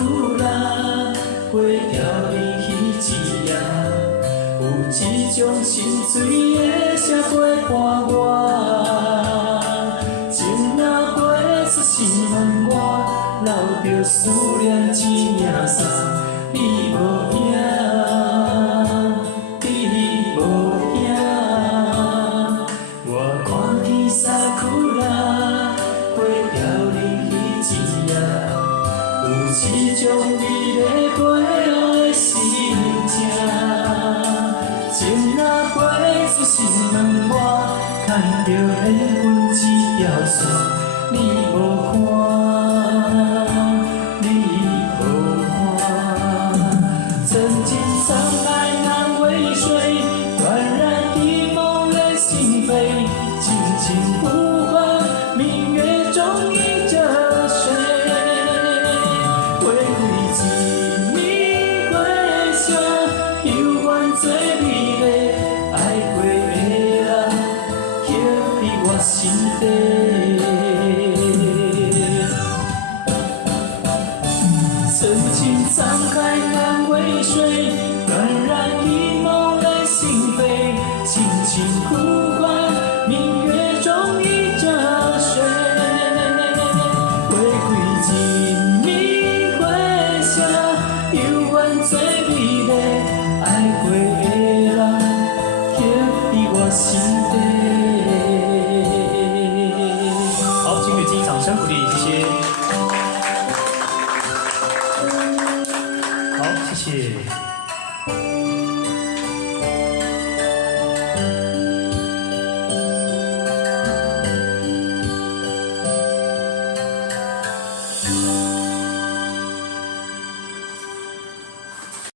sakura，花凋零去一夜，有一种心碎的声陪伴我。情若飞出心门外，留着思念一领衫，你无影，你无影。我看见sakura，花凋零去一夜。 有一种美丽背后的心情，情若飞出心门外，牵着缘分一条线，你无看，你无看。曾经沧海难为水，断然一梦人心扉，轻轻呼唤，明月中映着谁？ 一暝回声，犹原最美丽。爱过的人，刻在我心底。曾经沧海难为水，断然一梦人心扉。轻轻呼唤，明月中映着谁？回归一暝。 犹原最美丽，爱过的人，刻在我心底。好，请给自己掌声鼓励，谢谢。好，谢谢。